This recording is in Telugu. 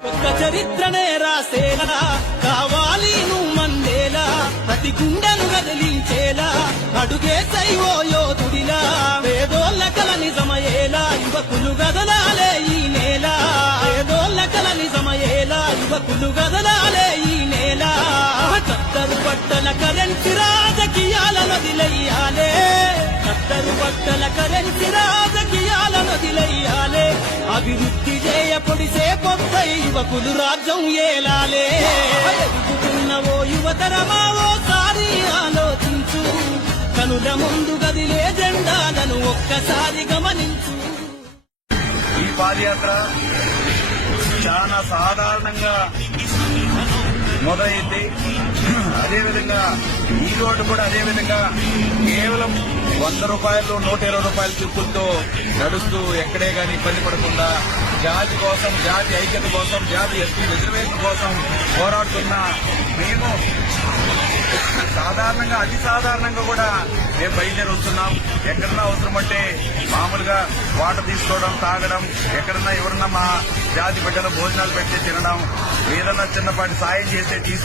కొత్త చరిత్రనే రాసేలా కావాలి నువ్వు మందేలా ప్రతి గుండెను కదిలించేలా అడుగే సైవో యోధుడిలా వేదోళ్ళ కల నిజమయేలా యువకులు గదలాలే ఈ నేల. వేదోళ్ళ కల నిజమయేలా యువకులు గదలాలే ఈ నేల. కత్తరు బట్టల కరెన్సీ రాజకీయాల నదిలయ్యాలే. కత్తరు బట్టల కరెన్సీ రాజకీయాల నదిలయ్యాలే. అభివృద్ధి చేయ పొడిసే యువకులు రాజ్యం ఏలాలే. ఎదుగుతున్న ఓ యువతరమా ఓసారి ఆలోచించు. కనుల ముందు గదిలే జెండాలను ఒక్కసారి గమనించు. ఈ పాదయాత్ర చాలా సాధారణంగా మొదలైంది. అదేవిధంగా ఈ రోడ్డు కూడా అదేవిధంగా కేవలం వంద రూపాయలు నూట ఇరవై రూపాయల చిక్కులతో నడుస్తూ ఎక్కడే గాని ఇబ్బంది పడకుండా జాతి కోసం జాతి ఐక్యత కోసం జాతి ఎస్పీ రిజర్వేషన్ కోసం పోరాడుతున్న మేము సాధారణంగా అతి సాధారణంగా కూడా మేము బయలుదేరి వస్తున్నాం. ఎక్కడన్నా అవసరం అంటే మామూలుగా వాటర్ తీసుకోవడం తాగడం ఎక్కడన్నా ఎవరన్నా మా జాతి బిడ్డలు భోజనాలు పెట్టి తినడం ఏదన్నా చిన్నపాటి సాయం చేస్తే తీసుకో